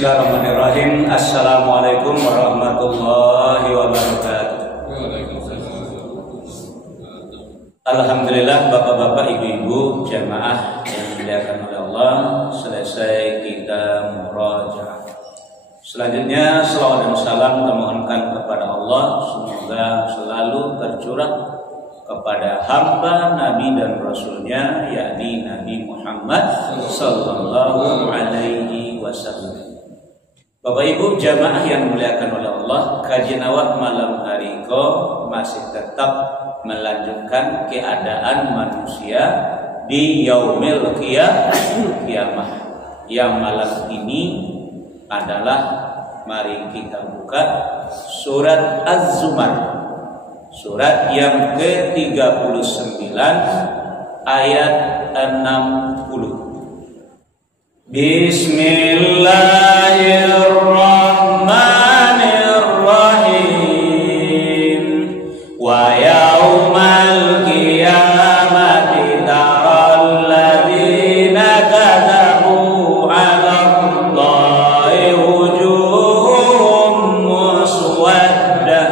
Bismillahirrahmanirrahim. Assalamualaikum warahmatullahi wabarakatuh. Alhamdulillah, bapak-bapak, ibu-ibu, jamaah yang dimuliakan oleh Allah, selesai kita murajaah. Selanjutnya salawat dan salam kita mohonkan kepada Allah, semoga selalu tercurah kepada hamba Nabi dan Rasulnya, yakni Nabi Muhammad sallallahu alaihi wasallam. Bapak Ibu jamaah yang dimuliakan oleh Allah, kajian awak malam hari ini masih tetap melanjutkan keadaan manusia di yaumil qiyamah. Yang malam ini adalah, mari kita buka surat Az-Zumar, surat yang ke-39 ayat 60. Bismillahirrahmanirrahim. Wa yaumal qiyamati taral ladzina kadzabu 'ala Allahi wujuhum muswaddah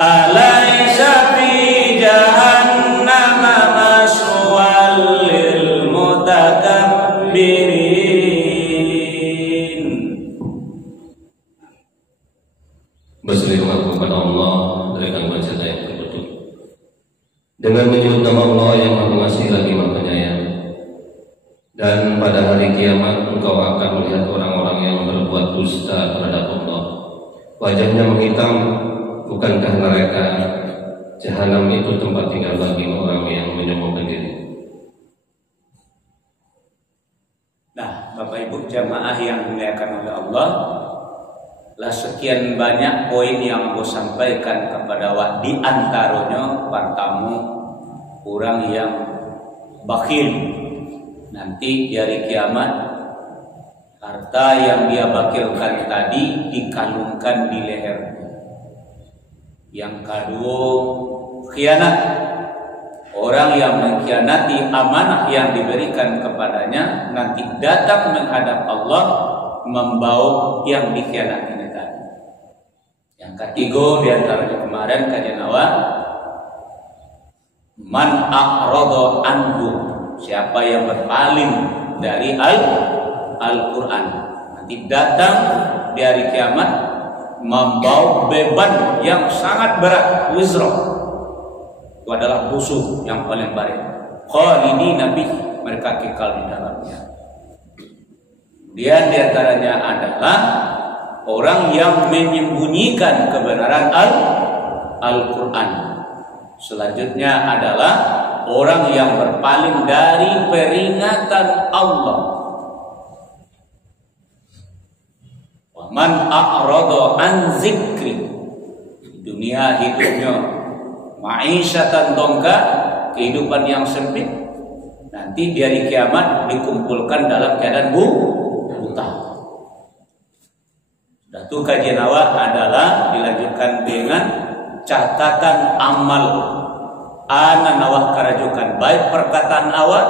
alaysa fi jahannama maswal lil mutakabbirin. Bersyukur kepada Allah dari kalimat saya yang terkutuk dengan menyebut nama Allah yang Maha Pengasih lagi Maha Penyayang. Dan pada hari kiamat engkau akan melihat orang-orang yang berbuat dusta terhadap Allah, wajahnya menghitam. Bukankah mereka jahanam itu tempat tinggal bagi orang yang menyombongkan diri? Nah, Bapak Ibu jamaah yang dimuliakan oleh Allah, lah sekian banyak poin yang aku sampaikan kepada awak, di antaranya pertama orang yang bakhil. Nanti di hari kiamat harta yang dia bakhilkan tadi dikalungkan di lehernya. Yang kedua, khianat. Orang yang mengkhianati amanah yang diberikan kepadanya nanti datang menghadap Allah membawa yang dikhianati tadi. Yang ketiga, di antaranya kemarin kajian awal, man a'rada anhu, siapa yang berpaling dari Al-Quran nanti datang di hari kiamat membawa beban yang sangat berat, wizra. Itu adalah musuh yang paling baik. Khalidina bih, mereka kekal di dalamnya. Kemudian diantaranya adalah orang yang menyembunyikan kebenaran Al-Quran. Selanjutnya adalah orang yang berpaling dari peringatan Allah. Wa man a'rada an zikri, dunia hidupnya ma'isyatan dongka, kehidupan yang sempit, nanti di hari kiamat dikumpulkan dalam keadaan buta. Datu kajian awak adalah dilanjutkan dengan catatan amal anan awak karajukan, baik perkataan awak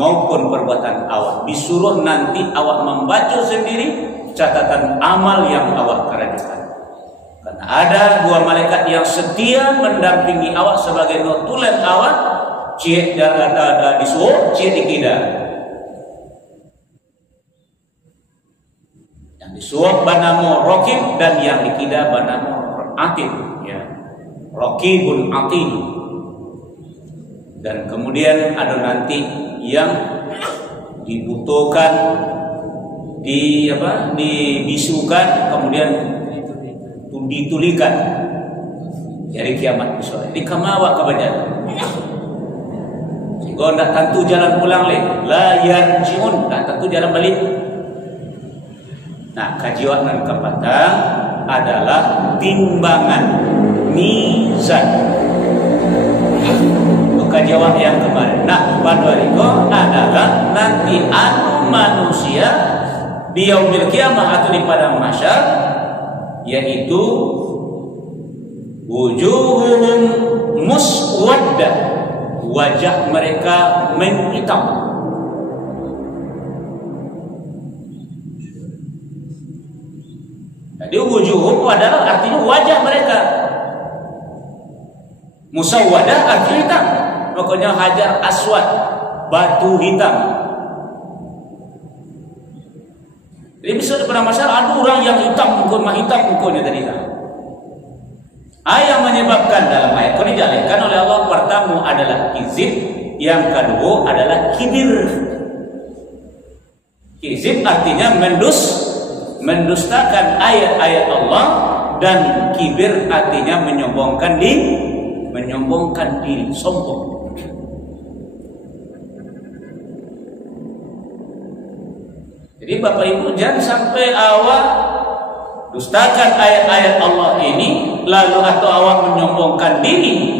maupun perbuatan awak. Disuruh nanti awak membaca sendiri catatan amal yang awak karajukan. Karena ada dua malaikat yang setia mendampingi awak sebagai notulen awak, cie ada disuruh, cie dikida. Yang disuruh banamo rokib dan yang dikida banamo atid, ya. Rokibun atid. Dan kemudian ada nanti yang dibutuhkan, dibisukan, kemudian ditulikan dari kiamat besok. Ini kamawa kebanyakan. Sehingga tidak tentu jalan pulang lagi. La yarjiun, tidak tentu jalan balik. Nah, kajian dan kepatang adalah timbangan, mizan. Itu kajian yang kemarin. Nah, pada hari itu adalah nanti anu manusia di yaumil qiyamah atau di padang mahsyar, yaitu wujuhum muswaddah, wajah mereka menghitam. wujuh adalah artinya wajah mereka. Musawwadah artinya hitam. Pokoknya hajar aswad, batu hitam. Jadi bisa pernah masalah ada orang yang hitam muka tadi. Yang menyebabkan dalam ayat ini dialihkan oleh Allah, pertama adalah kizib, yang kedua adalah kibir. Kizib artinya mendustakan ayat-ayat Allah, dan kibir artinya menyombongkan diri, sombong. Jadi Bapak Ibu jangan sampai awak dustakan ayat-ayat Allah ini, lalu atau awak menyombongkan diri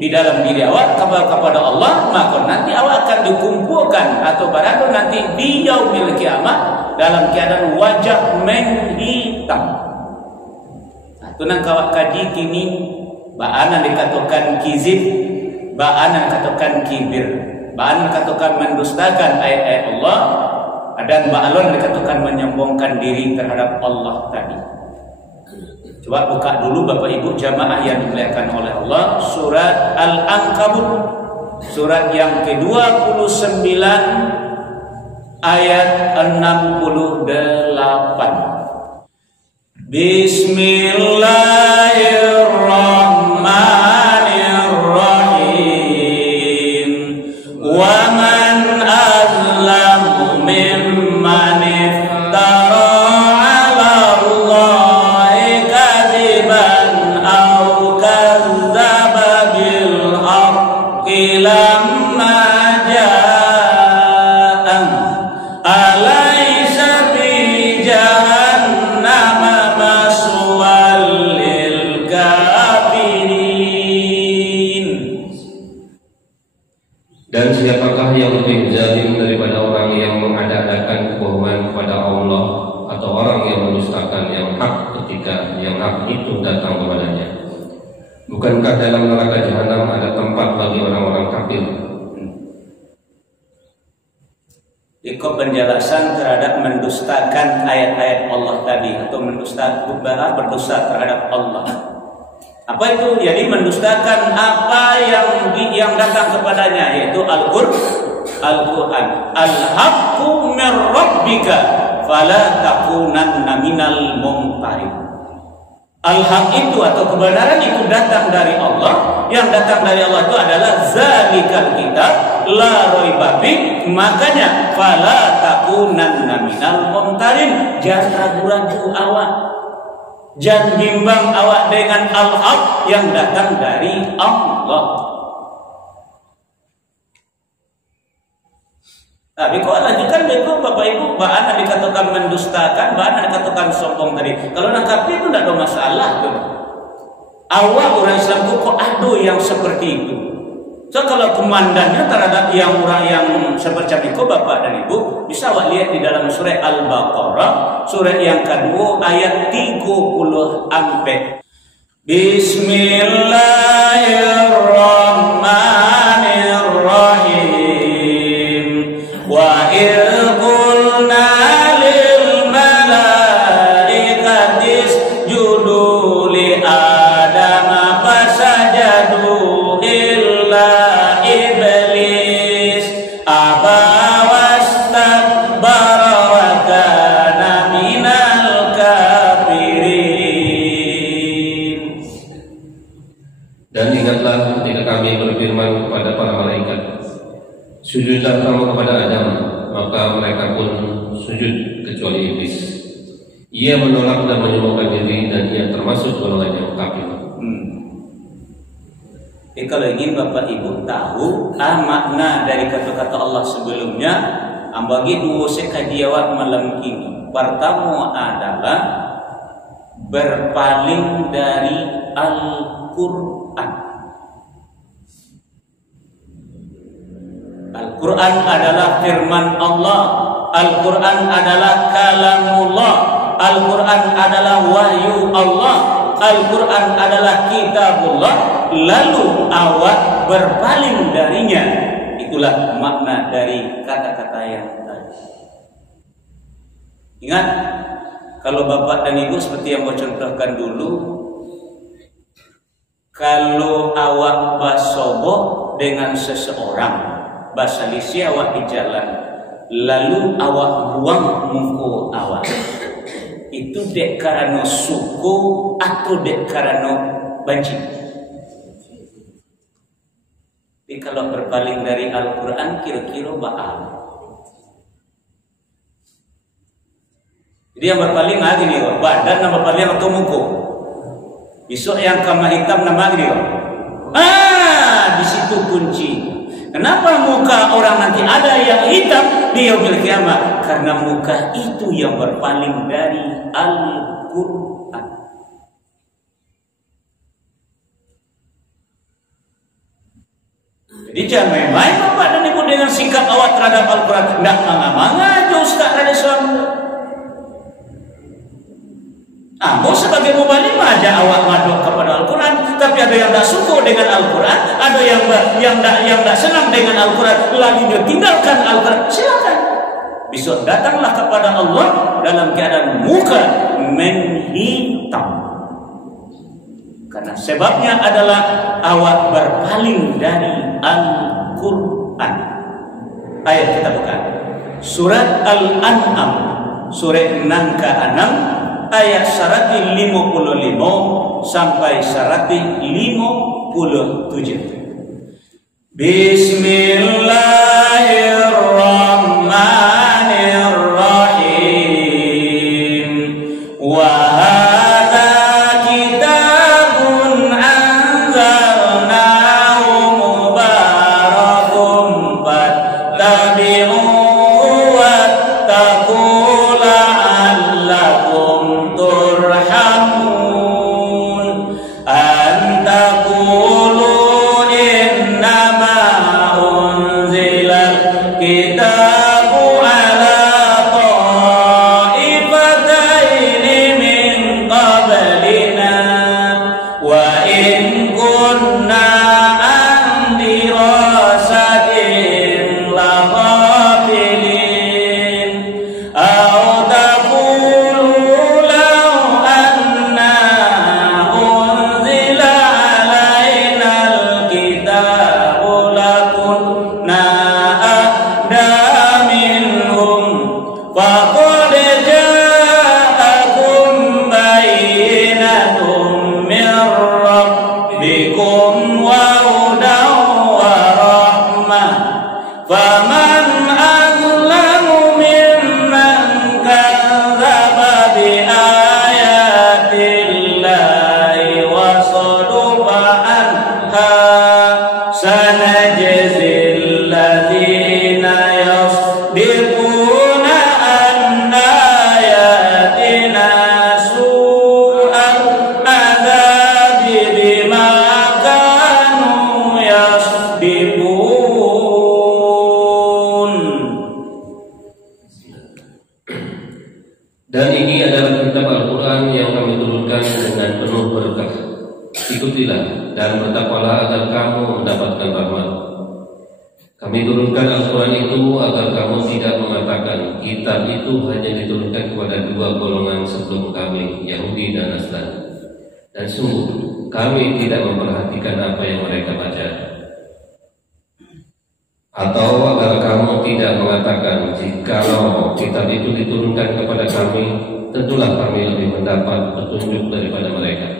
di dalam diri awak kepada Allah, maka nanti awak akan dikumpulkan atau barangkali nanti di yaumil kiamat dalam keadaan wajah menghitam. Itu nang kawak kaji kini baanan dikatakan kizib, baanan dikatakan kibir, baanan dikatakan mendustakan ayat-ayat Allah, dan ba'alon dikatakan menyombongkan diri terhadap Allah tadi. Coba buka dulu Bapak Ibu jamaah yang dimuliakan oleh Allah, surat Al-Ankabut, surat yang ke-29 ayat 68. Bismillahirrahmanirrahim. Wa man azlamu mimman iftara 'ala Allahi kadziban aw kadzdzaba bil haqqi lamma jaa'a alaysa fi jahannam maswal lil kafirin. Dan siapakah yang lebih zalim daripada orang yang mengada-adakan kebohongan kepada Allah, atau orang yang mendustakan yang hak ketika yang hak itu datang kepadanya? Bukankah dalam neraka jahanam ada tempat bagi orang-orang kafir? Ikut penjelasan terhadap mendustakan ayat-ayat Allah tadi, atau berdosa terhadap Allah. Apa itu? Jadi mendustakan apa yang datang kepadanya, yaitu Al-Quran. Al-haqqu min rabbika fala takunanna minal mumtarin. Al-haq itu atau kebenaran itu datang dari Allah. Yang datang dari Allah itu adalah zalikal kitab la raiba fi, makanya fala takunanna minal mumtarin. Jangan ragu-ragu awak, jangan bimbang awak dengan al-haq yang datang dari Allah. Tapi kalau lanjutkan itu Bapak Ibu, ba'ana dikatakan mendustakan, ba'ana dikatakan sombong tadi. Kalau nak kafir itu tidak ada masalah tuh. Awak orang Islam itu kok ada yang seperti itu. So kalau komandannya terhadap yang orang yang seperti itu Bapak dan Ibu, bisa awak lihat di dalam surah Al-Baqarah, surah yang kedua ayat 30. Bismillahirrahmanirrahim. Wa idh qulna lil malaikati isjudu li adama fasajadu illa iblis aba wastakbara wa kana minal kafirin. Dan ingatlah ketika kami berfirman kepada para malaikat, sujudlah kamu kepada Adam, maka mereka pun sujud kecuali iblis. Ia menolak dan menyombongkan diri, dan ia termasuk golongan yang kafir. Kalau ingin Bapak Ibu tahu makna dari kata-kata Allah sebelumnya, bagi dua sekajiawat malam ini. Pertama adalah berpaling dari Al-Quran. Al-Quran adalah firman Allah. Al-Quran adalah kalamullah. Al-Quran adalah wahyu Allah. Al-Quran adalah kitabullah. Lalu awak berpaling darinya. Itulah makna dari kata-kata yang tadi. Ingat, kalau bapak dan ibu seperti yang saya contohkan dulu, kalau awak basobok dengan seseorang, basalisi awak di jalan, lalu awak buang muka awak, itu dek karena suku atau dek karena banci? Tapi kalau berpaling dari Al-Quran kira-kira baal. Jadi yang berpaling lagi nih, badan nama berpaling atau muka. Besok yang kama hitam nama lagi nih. Di situ kunci. Kenapa muka orang nanti ada yang hitam di yaumil kiamat? Karena muka itu yang berpaling dari Al-Quran. Jadi jangan main-main bapak dan ibu dengan sikap awak terhadap Al-Quran. Tidak manga-manga aja Ustaz Radiswan. Ambo sebagai mubalim aja awak maduk kepada Al-Quran, tapi ada yang tak suka dengan Al-Quran, ada yang tak senang dengan Al-Quran, lalu dia tinggalkan Al-Quran. Silakan. Besok datanglah kepada Allah dalam keadaan muka menghitam. Karena sebabnya adalah awak berpaling dari Al-Quran. Ayat kita buka. Surat Al-An'am, surat nangka 6. Ayat 155 sampai 157. Bismillahirrahmanirrahim. Wa hadza kitabun anzalnahu mubarakun fattabi'uhu wattaqu la'allakum turhamun. Antaqulu innama unzilal kitabu ala ta'ifataini min qablina wa in kunna an dirasatin laghafilin aw taqulu law anna unzila alaina alkitabu lakunna ahda minhum faqad ja'akum bayyinatun min rabbikum wa hudan wa rahmah faman azlamu mimman kadzdzaba bi ayatillahi wa sadaqa anha sanajzil ladzina yasdiquna an ayatina su'al adzabi bima kanu yasdiqun. Dan ini adalah kitab Al-Quran yang kami turunkan dengan penuh berkah. Ikutilah dan bertakwalah agar kamu mendapatkan rahmat. Kami turunkan Al-Quran itu agar kamu tidak mengatakan kitab itu hanya diturunkan kepada dua golongan sebelum kami, Yahudi dan Nasrani. Dan sungguh kami tidak memperhatikan apa yang mereka baca. Atau agar kamu tidak mengatakan jikalau kitab itu diturunkan kepada kami, tentulah kami lebih mendapat petunjuk daripada mereka.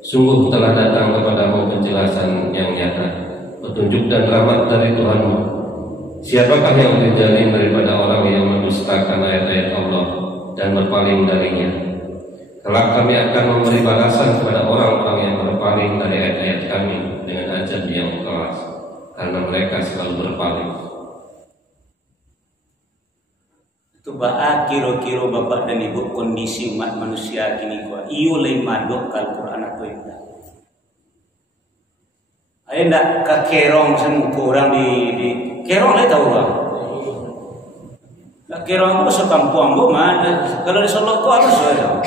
Sungguh telah datang kepadamu penjelasan yang nyata, petunjuk dan rahmat dari Tuhanmu. Siapakah yang lebih zalim daripada orang yang mendustakan ayat-ayat Allah dan berpaling darinya? Kelak kami akan memberi balasan kepada orang-orang yang berpaling dari ayat-ayat kami dengan azab yang keras, karena mereka selalu berpaling. Itu ba'a kira-kira bapak dan ibu kondisi umat manusia kini gua iyo lay madok kal Quran atau enggak. Ayo ndak kakerong semua orang di kerong lay tahu bang. Nak kerong aku masuk kampung gua mana? Kalau di Solo gua harus ada.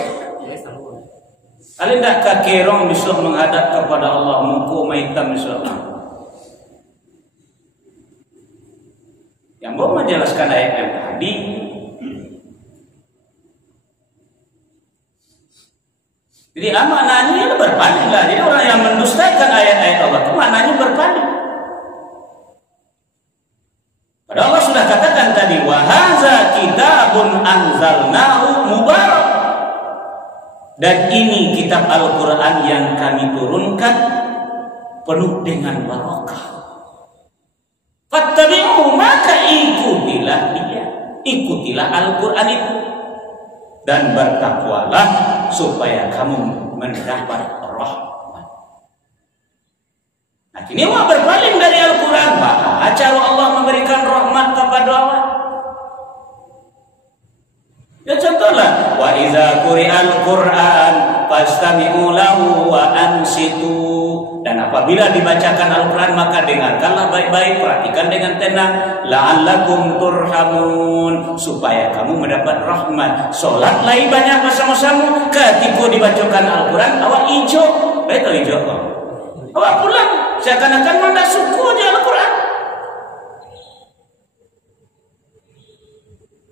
Alin ndak kakerong bisa menghadap kepada Allah muka maitam insyaallah. Yang mau menjelaskan ayat yang tadi, Jadi maknanya berpaling lah. Jadi orang yang mendustakan ayat-ayat Allah itu maknanya berpaling. Padahal Allah sudah katakan tadi, wa hadza kitabun anzalnahu mubarak. Dan ini kitab Al-Quran yang kami turunkan penuh dengan barakah. Fattabi'u, maka ikutilah dia. Ikutilah Al-Quran itu. Dan bertakwalah supaya kamu mendapat rahmat. Nah, kini Allah berpaling dari Al-Quran. Cara Allah memberikan rahmat kepada Allah. Ya contohlah, wa idza quri'al Qur'an fastami'u lahu wa ansitu. Dan apabila dibacakan Al-Quran maka dengarkanlah baik-baik, perhatikan dengan tenang, la'allakum turhamun, supaya kamu mendapat rahmat. Salatlah banyak bersama-sama, ketika dibacakan Al-Quran awak hijau, betul hijau kok. Awak pulang seakan-akan mana suku di Al-Quran.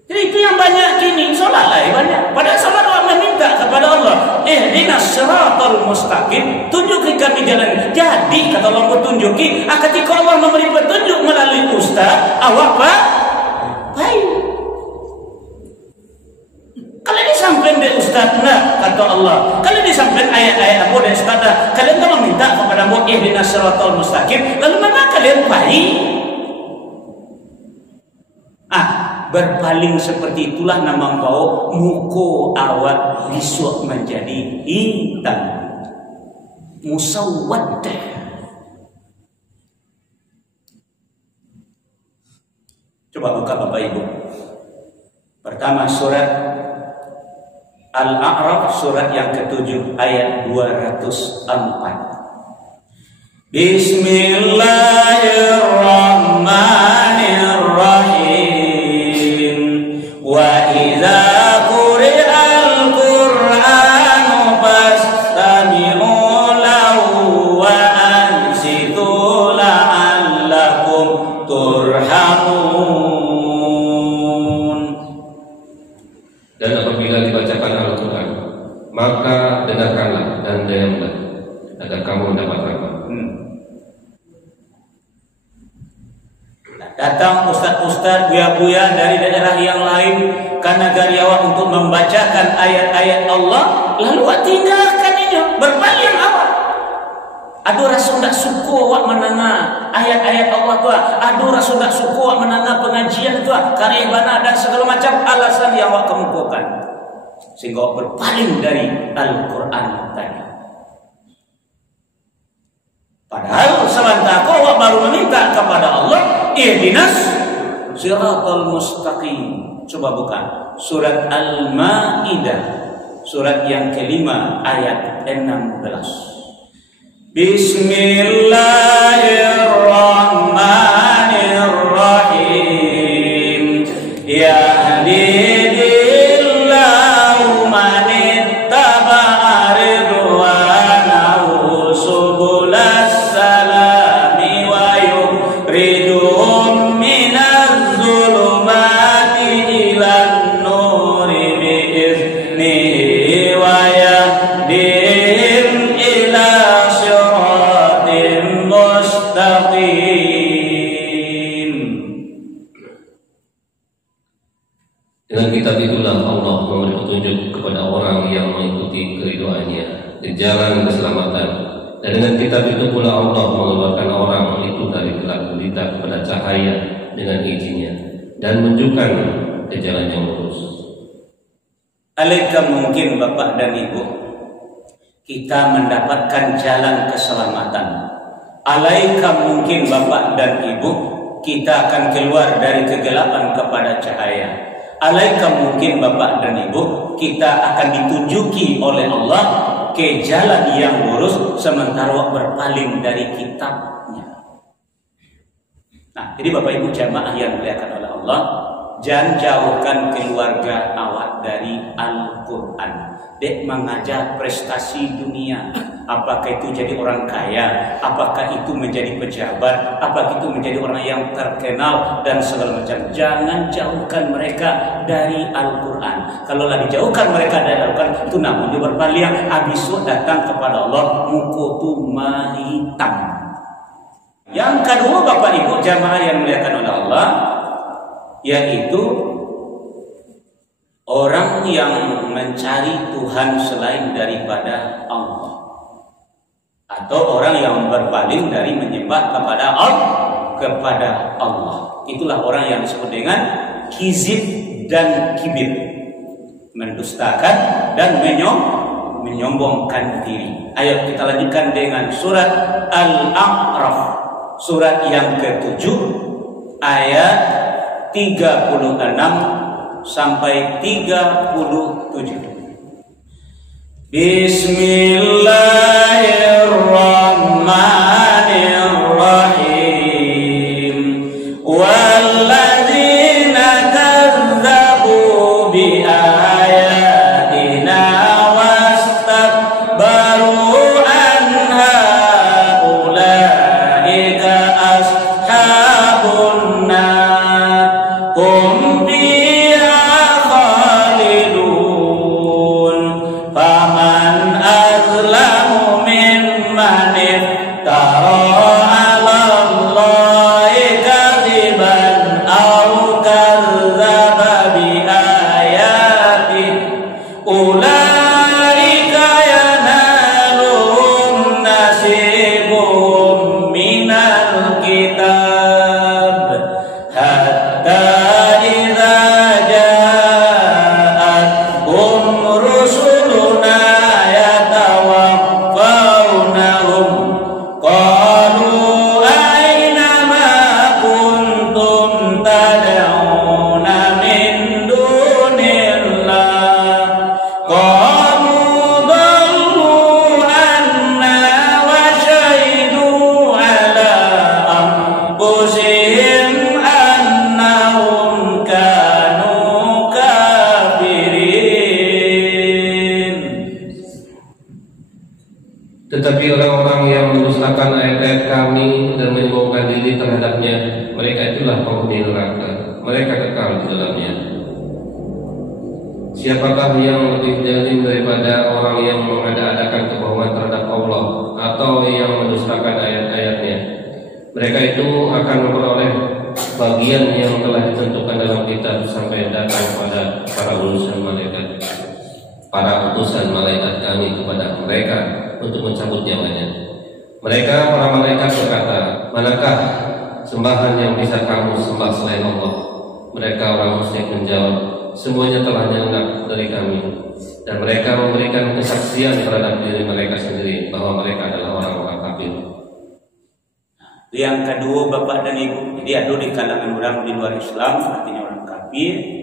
Jadi itu yang banyak kini, salatlah banyak. Padahal salat awak meminta kepada Allah, ihdinas siratal mustaqim, tunjuki kami jalan. Jadi kata Allah bertunjuki, ketika Allah memberi petunjuk melalui ustaz, awak baik. Kalau disampaikan dari ustaz, nah kata Allah, kalau disampaikan ayat-ayat Abu dan ustaz, kalian tak meminta kepada Allah ihdinas siratal mustaqim, lalu mana kalian baik? Berpaling seperti itulah nama bau muko awak disuap menjadi hitam musawwadah. Coba buka Bapak Ibu. Pertama surat Al-A'raf, surat yang ke-7 ayat 204. Bismillahirrahmanirrahim. Wa idza quri'al Qur'anu fastami'u lahu wa ansitu la'allakum turhamun. Dan apabila dibacakan Al-Quran, maka dengarkanlah dan diamlah agar kamu mendapat rahmat. Datang ustaz-ustaz buya-buya dari daerah yang lain karena Gariawan untuk membacakan ayat-ayat Allah, lalu awak tinggalkan ini, berpaling awak. Aduh rasa tak suku awak menanga ayat-ayat Allah tu. Aduh rasa tak suku awak menanga pengajian tu, karena ibadah dan segala macam alasan yang awak kemukakan, sehingga awak berpaling dari Al-Quran tadi. Padahal sementara awak baru meminta kepada Allah ihdinas siratal mustaqim. Coba buka surat Al-Maidah, surat yang kelima ayat 16. Bismillahirrahmanirrahim. Yahdihillahu man ittaba'a ridwanahu subulas salami wa yukhrijuhum minaz zulumati ilan nuri biiznihi wa yahdihim ila siratim mustaqim. Dengan kitab itulah Allah memberi petunjuk kepada orang yang mengikuti keridhoannya di jalan keselamatan. Dan dengan kitab itu pula Allah mengeluarkan orang itu dari gelap gulita kepada cahaya dengan izinnya dan menunjukkan ke jalan yang lurus. Alaika mungkin Bapak dan Ibu kita mendapatkan jalan keselamatan. Alaika mungkin Bapak dan Ibu kita akan keluar dari kegelapan kepada cahaya. Alaika mungkin Bapak dan Ibu kita akan ditunjuki oleh Allah ke jalan yang lurus sementara berpaling dari kitabnya. Nah, jadi Bapak Ibu jamaah yang dimuliakan oleh Allah, jangan jauhkan keluarga awak dari Al-Quran. Dek mengajar prestasi dunia, apakah itu jadi orang kaya, apakah itu menjadi pejabat, apakah itu menjadi orang yang terkenal dan segala macam. Jangan jauhkan mereka dari Al-Quran. Kalaulah dijauhkan mereka dari Al-Quran, itu namun dia berpaling, abis datang kepada Allah mukotu mahitam. Yang kedua Bapak Ibu jamaah yang dimuliakan oleh Allah, yaitu orang yang mencari Tuhan selain daripada Allah, atau orang yang berpaling dari menyembah kepada Allah. Itulah orang yang disebut dengan kizib dan kibir, mendustakan dan menyombongkan diri. Ayo kita lanjutkan dengan surat Al-A'raf, surat yang ke-7 ayat 36 sampai 37. Bismillahirrahmanirrahim. Walladzina kazzabu biayatina wastakbaru anha ulaika ashabun nar hum Tetapi orang-orang yang mendustakan ayat-ayat kami dan menyombongkan diri terhadapnya, mereka itulah penghuni neraka, mereka kekal di dalamnya. Siapakah yang lebih zalim daripada orang yang mengada-adakan kebohongan terhadap Allah atau yang mendustakan ayat-ayatnya? Mereka itu akan memperoleh bagian yang telah ditentukan dalam kitab sampai datang pada para utusan malaikat kami kepada mereka untuk mencabut nyawanya. Mereka para malaikat berkata, manakah sembahan yang bisa kamu sembah selain Allah? Mereka orang musyrik menjawab, semuanya telah nyenyak dari kami. Dan mereka memberikan kesaksian terhadap diri mereka sendiri bahwa mereka adalah orang-orang kafir. Yang kedua Bapak dan Ibu, jadi ada di kalangan orang di luar Islam artinya orang kafir.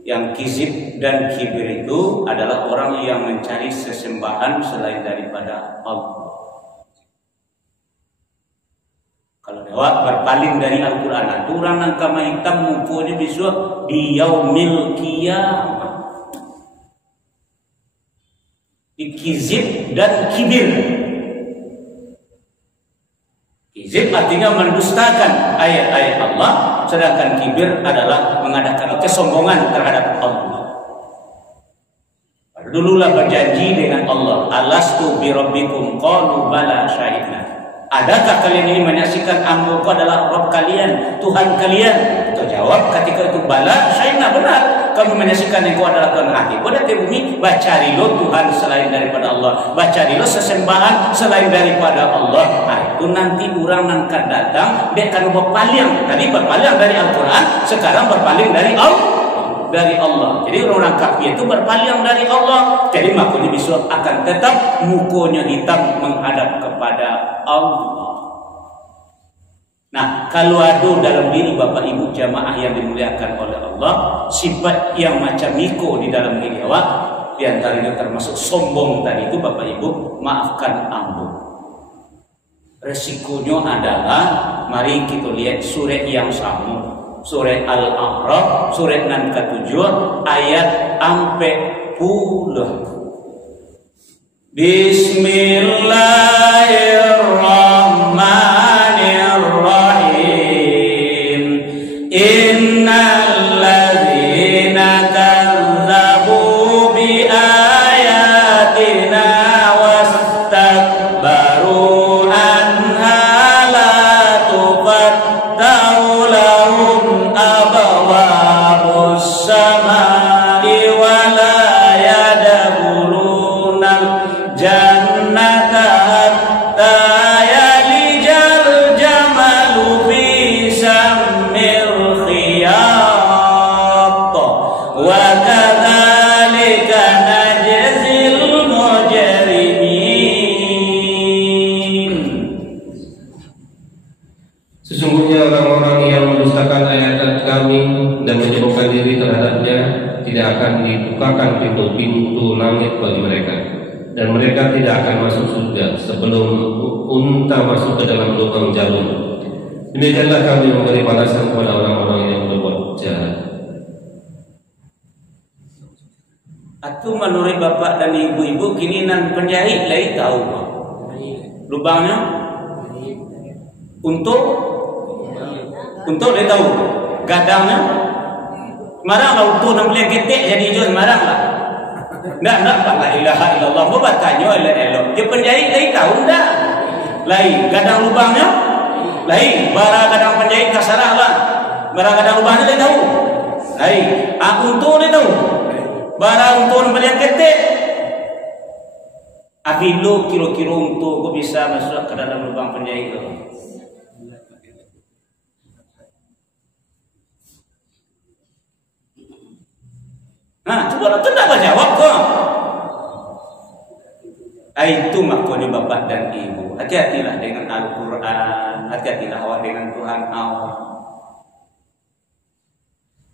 Yang kizib dan kibir itu adalah orang yang mencari sesembahan selain daripada Allah. Kalau dewa berpaling dari Al-Quran, aturan nangkama hitam mukanya bisa di yaumil qiyamah. Di kizib dan kibir. Kizib artinya mendustakan ayat-ayat Allah, sedangkan kibir adalah mengadakan kesombongan terhadap Allah. Dululah berjanji dengan Allah, alastu bi rabbikum qalu bala syahidna. Adakah kalian ini menyaksikan aku adalah Rabb kalian, Tuhan kalian? Kita jawab ketika itu bala syahidna, benar kami menyaksikan engkau adalah Tuhan hati. Pada bumi bacarilah Tuhan selain daripada Allah, bacarilah sesembahan selain daripada Allah. Nah, itu nanti orang akan datang dia akan berpaling. Tadi berpaling dari Al-Quran, sekarang berpaling dari Allah. Jadi orang kafir itu berpaling dari Allah. Jadi makanya besok akan tetap mukanya hitam menghadap kepada Allah. Nah, kalau ada dalam diri Bapak Ibu jamaah yang dimuliakan oleh Allah, sifat yang macam Miko di dalam diri awak, di antaranya termasuk sombong tadi itu Bapak Ibu, maafkan ambo. Resikonya adalah, mari kita lihat surat yang sama. Surat Al-A'raf surat nan ke-7 ayat ampe 10. Bismillahirrahmanirrahim. Innal ladzina kadzdzabu bi ayatina wastakbaru anha la tufattahu lahum abwabus samai wa la yadkhulunal jannata hatta yalijal jamalu fi sammil khiyat wa kadzalika najzil mujrimin. Sesungguhnya orang-orang yang mendustakan ayat kami dan menyebabkan diri terhadapnya tidak akan dibukakan pintu-pintu langit bagi mereka, dan mereka tidak akan masuk surga sebelum unta masuk ke dalam lubang jarum. Demikianlah kami memberi balasan kepada orang-orang yang berbuat jahat. Atau menurut bapak dan ibu-ibu kini nan penjahit lagi tahu lubangnya untuk dia tahu gadangnya marang lah untuk nak beli ketek jadi hijau marang lah nak pak la ilaha illallah mau bertanya elok dia penjahit lagi tahu ndak lain gadang lubangnya lain barang gadang penjahit kasarah lah barang gadang lubangnya dia tahu lain untuk dia tahu barang untuk nak beli ketek abilu kira-kira untuk kau bisa masuk ke dalam lubang penjahit tu. Nah, coba tu tak berjawab kok. Itu makanya bapak dan ibu. Hati-hatilah dengan Al-Quran. Hati-hatilah awak dengan Tuhan awak.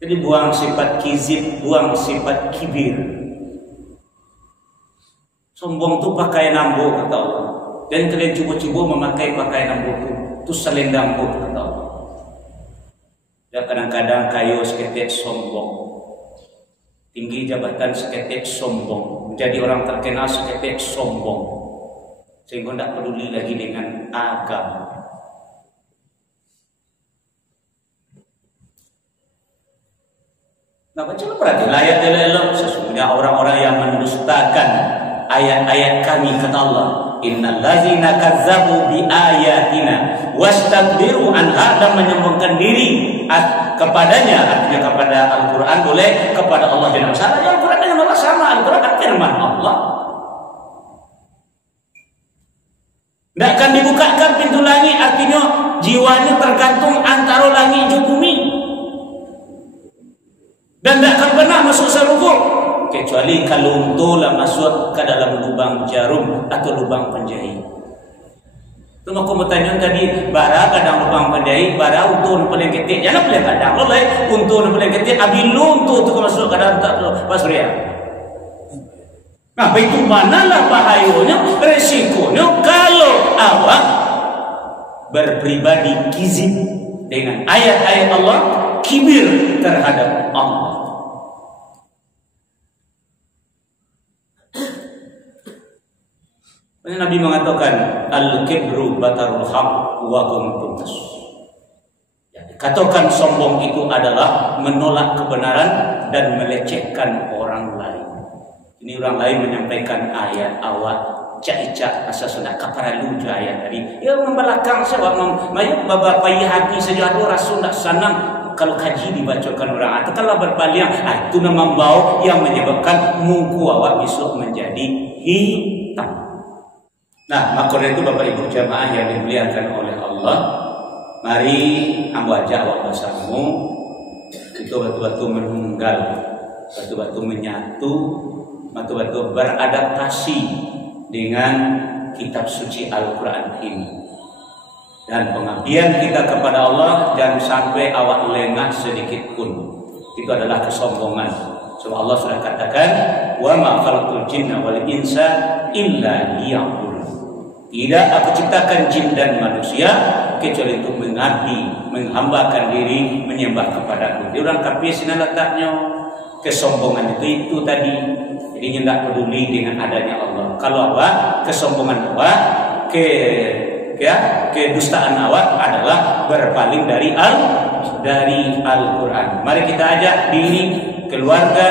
Jadi buang sifat kizib, buang sifat kibir. Sombong tu pakai nambu kata Allah. Dan kalian cuba-cuba memakai pakaian nambu tu selendang tu kata Allah. Dan kadang-kadang kayu seketik sombong. Tinggi jabatan seketik sombong, menjadi orang terkenal seketik sombong, sehingga tidak peduli lagi dengan agama. Nah, baca perhatian ayat elok. Sesungguhnya orang-orang yang mendustakan ayat-ayat kami kata Allah, innal ladzina kazzabu bi ayatina wastakbiru anha, dan menyombongkan diri kepadanya, artinya kepada Al-Quran boleh, kepada Allah jangan salah. Al-Quran dengan Allah sama, Al-Quran kan firman Allah. Tidak akan dibukakan pintu langit, artinya jiwanya tergantung antara langit dan bumi, dan tidak akan pernah masuk surga kecuali kalau untulah masuk ke dalam lubang jarum atau lubang penjahit. Tu aku bertanya tadi, bara kadang lubang penjahit, bara untuk paling ketik, jangan boleh kadang boleh untuk paling ketik, abilu untuk tu masuk ke dalam tak pas ria. Nah, itu manalah bahayanya, resikonya kalau awak berpribadi kizib dengan ayat-ayat Allah, kibir terhadap Allah. Nabi mengatakan al-kibru batarul haq wa ghamtun nas. Katakan sombong itu adalah menolak kebenaran dan melecehkan orang lain. Ini orang lain menyampaikan ayat awak cak-cak asas sudah kaparalu ayat tadi. Ya membelakang sebab mayat baba payah hati saja ada rasul tak sanang kalau kaji dibacakan orang atau kalau berpaling itu nama bau yang menyebabkan muka awak besok menjadi hitam. Nah, maka itu Bapak Ibu jamaah yang dimuliakan oleh Allah, mari hamba ajak awak bersamamu itu betul-betul menunggal, betul-betul menyatu, betul-betul beradaptasi dengan kitab suci Al-Quran ini. Dan pengabdian kita kepada Allah jangan sampai awak lengah sedikit pun. Itu adalah kesombongan. Sebab Allah sudah katakan, wa ma khalaqtul jinna wal insa illa liya'budun. Tidak aku ciptakan jin dan manusia kecuali untuk mengabdi, menghambakan diri, menyembah kepadaku. Dia orang kafir sini letaknya kesombongan itu tadi. Jadi tidak peduli dengan adanya Allah. Kalau awak kesombongan awak, kedustaan awak adalah berpaling dari Al-Quran. Mari kita ajak diri, keluarga,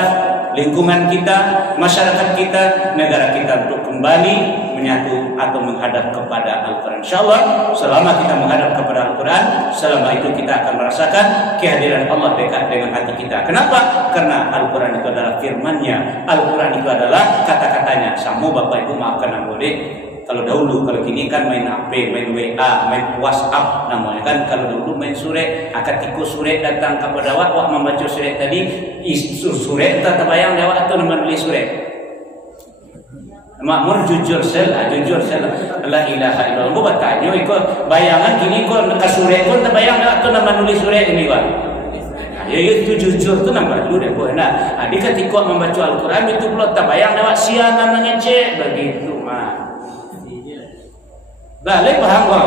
lingkungan kita, masyarakat kita, negara kita untuk kembali menyatu atau menghadap kepada Al-Quran. InsyaAllah selama kita menghadap kepada Al-Quran, selama itu kita akan merasakan kehadiran Allah dekat dengan hati kita. Kenapa? Karena Al-Quran itu adalah firman-Nya. Al-Quran itu adalah kata-katanya. Sama Bapak Ibu maafkan aku deh. Kalau dahulu, kalau kini kan main HP, main WA, main WhatsApp namanya kan. Kalau dulu main surat, ketika surat datang kepada awak membaca surat tadi, surat tak terbayang awak atau nama nulis surat. Makmur jujur sel, la ilaha illallah. Gua bertanya, ikut bayangan kini kau ke surat pun terbayang atau nama nulis surat ini wah. Ya itu jujur tu nama dulu deh boy. Nah, adik ketika membaca Al-Quran itu pula terbayang awak sianan mengecek begitu mah. Nah, le paham kok?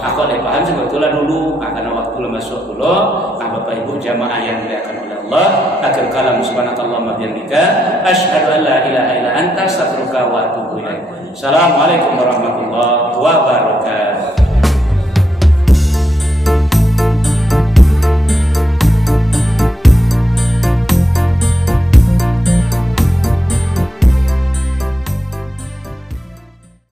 Aku le paham sebetulnya dulu karena waktu le masuk dulu. Nah, Bapak Ibu jamaah yang dimuliakan oleh Allah, akhir kalam subhanakallahumma bihamdika asyhadu an la ilaha illa anta astaghfiruka wa atubu ilaik. Assalamualaikum warahmatullahi wabarakatuh.